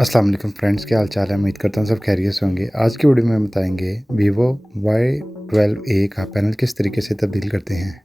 अस्सलाम वालेकुम फ्रेंड्स, क्या हाल चाल है। उम्मीद करता हूँ सब खैरियत से होंगे। आज की वीडियो में हम बताएंगे वीवो Y12A का पैनल किस तरीके से तब्दील करते हैं।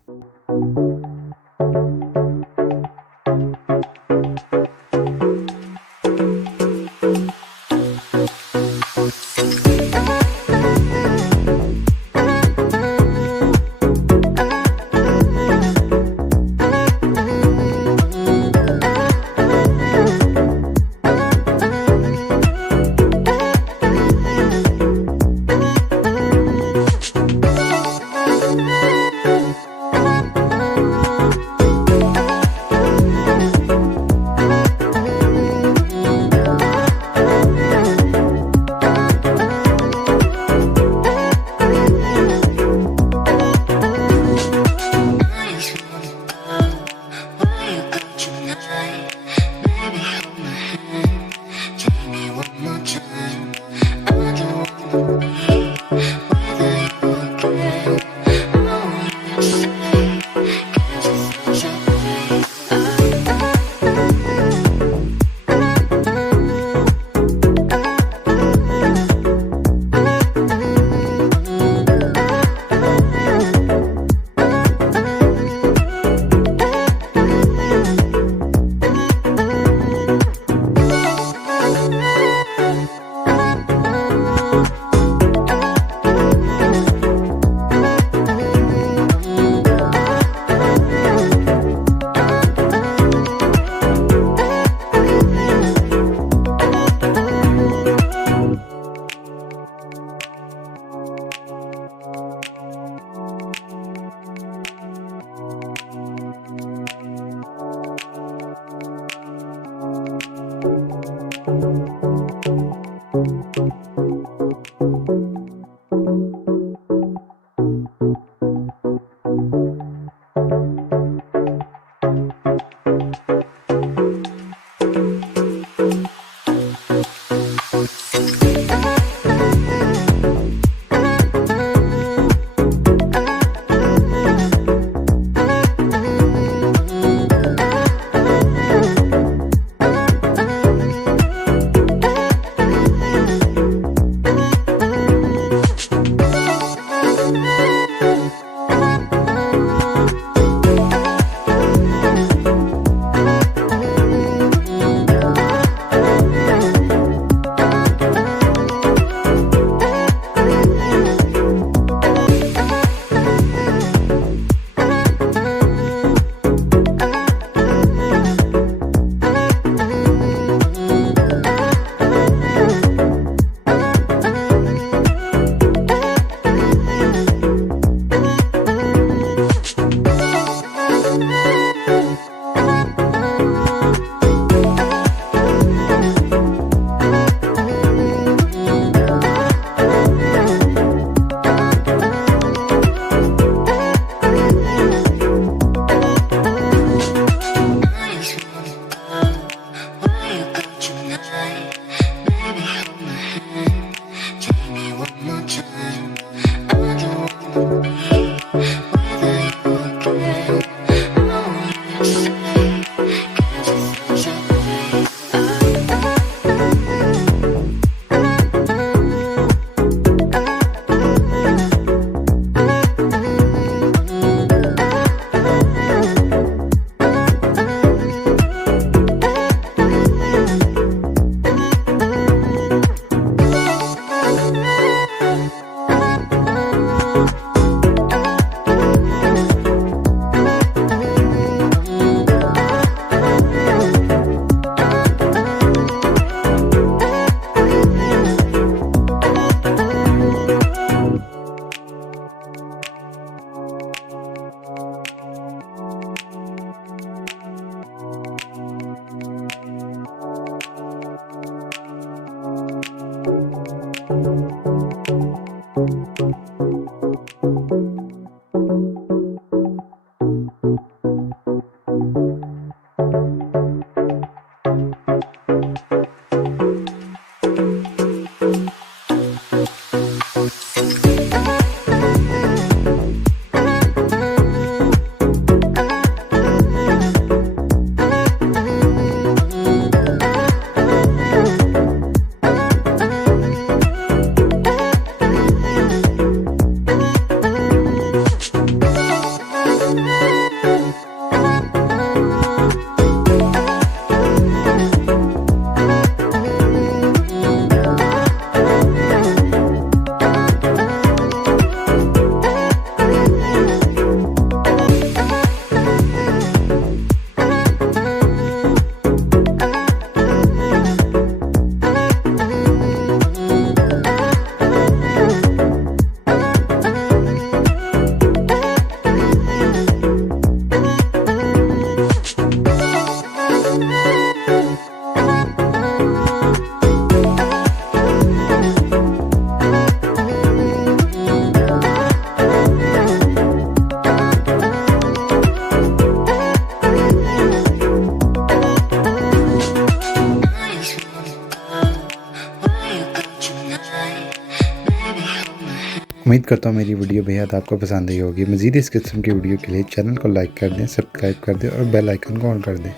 उम्मीद करता हूँ मेरी वीडियो बेहद आपको पसंद आई होगी। मज़ीद इस किस्म की वीडियो के लिए चैनल को लाइक कर दें, सब्सक्राइब कर दें और बेल आइकन को ऑन कर दें।